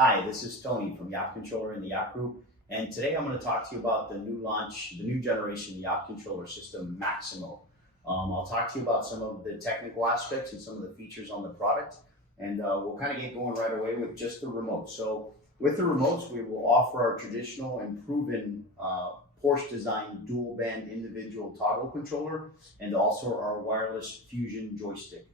Hi, this is Tony from Yacht Controller in the Yacht Group, and today I'm going to talk to you about the new launch, the new generation Yacht Controller System, Maximo. I'll talk to you about some of the technical aspects and some of the features on the product, and we'll kind of get going right away with just the remote. So with the remotes, we will offer our traditional and proven Porsche designed dual band individual toggle controller and also our wireless fusion joystick.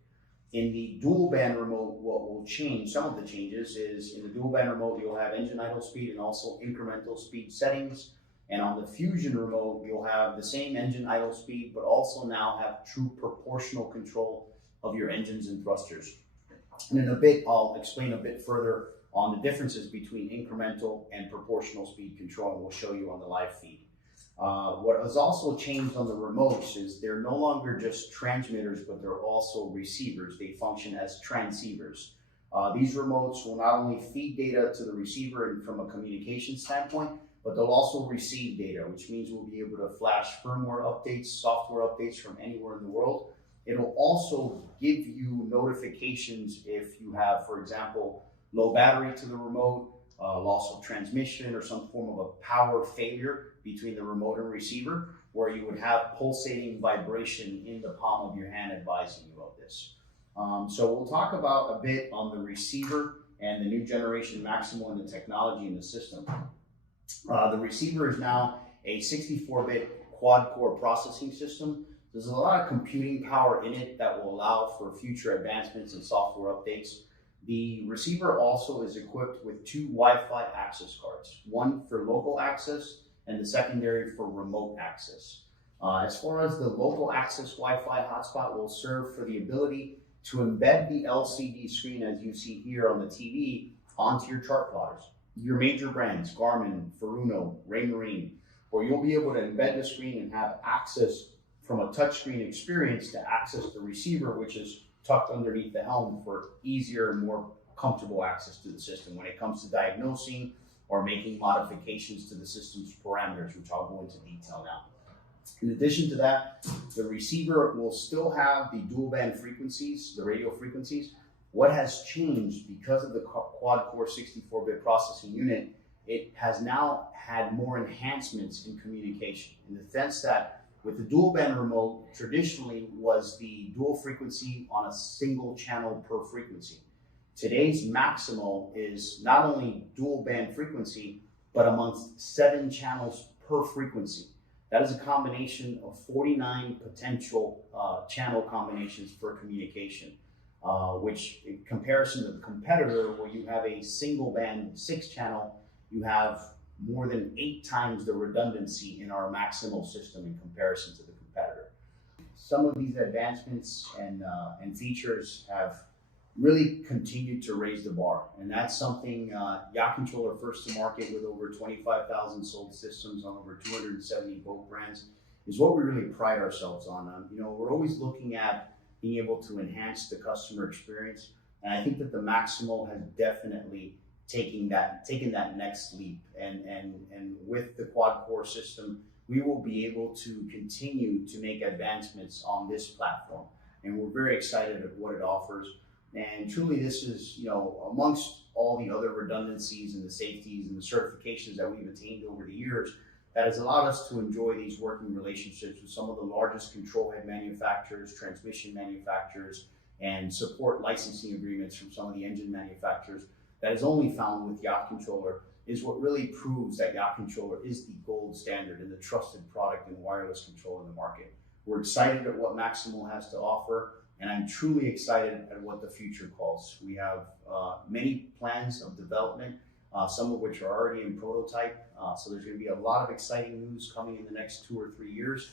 In the dual band remote, what will change, some of the changes is in the dual band remote, you'll have engine idle speed and also incremental speed settings. And on the fusion remote, you'll have the same engine idle speed, but also now have true proportional control of your engines and thrusters. And in a bit, I'll explain a bit further on the differences between incremental and proportional speed control, and we'll show you on the live feed. What has also changed on the remotes is they're no longer just transmitters, but they're also receivers. They function as transceivers. These remotes will not only feed data to the receiver and from a communication standpoint, but they'll also receive data, which means we'll be able to flash firmware updates, software updates from anywhere in the world. It'll also give you notifications if you have, for example, low battery to the remote, loss of transmission, or some form of a power failure between the remote and receiver, where you would have pulsating vibration in the palm of your hand advising you of this. So we'll talk about a bit on the receiver and the new generation Maximo and the technology in the system. The receiver is now a 64-bit quad-core processing system. There's a lot of computing power in it that will allow for future advancements and software updates. The receiver also is equipped with two Wi-Fi access cards, one for local access and the secondary for remote access. As far as the local access Wi-Fi hotspot will serve for the ability to embed the LCD screen, as you see here on the TV, onto your chart plotters. Your major brands, Garmin, Furuno, Raymarine, where you'll be able to embed the screen and have access from a touchscreen experience to access the receiver, which is tucked underneath the helm for easier and more comfortable access to the system when it comes to diagnosing or making modifications to the system's parameters, which I'll go into detail now. In addition to that, the receiver will still have the dual band frequencies, the radio frequencies. What has changed because of the quad-core 64-bit processing unit, it has now had more enhancements in communication, in the sense that with the dual band remote, traditionally was the dual frequency on a single channel per frequency. Today's Maximo is not only dual band frequency, but amongst 7 channels per frequency. That is a combination of 49 potential channel combinations for communication, which in comparison to the competitor, where you have a single band 6 channel, you have more than 8 times the redundancy in our Maximo system in comparison to the competitor. Some of these advancements and features have really continued to raise the bar, and that's something Yacht Controller, first to market with over 25,000 sold systems on over 270 boat brands, is what we really pride ourselves on. We're always looking at being able to enhance the customer experience, and I think that the Maximo has definitely taking that next leap, and with the quad core system, we will be able to continue to make advancements on this platform, and we're very excited at what it offers. And truly, this is, amongst all the other redundancies and the safeties and the certifications that we've attained over the years, that has allowed us to enjoy these working relationships with some of the largest control head manufacturers, transmission manufacturers, and support licensing agreements from some of the engine manufacturers. That is only found with Yacht Controller, is what really proves that Yacht Controller is the gold standard and the trusted product in wireless control in the market. We're excited at what Maximo has to offer, and I'm truly excited at what the future calls. We have many plans of development, some of which are already in prototype. So there's going to be a lot of exciting news coming in the next 2 or 3 years,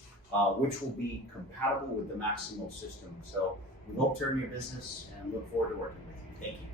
which will be compatible with the Maximo system. So we hope to earn your business and look forward to working with you. Thank you.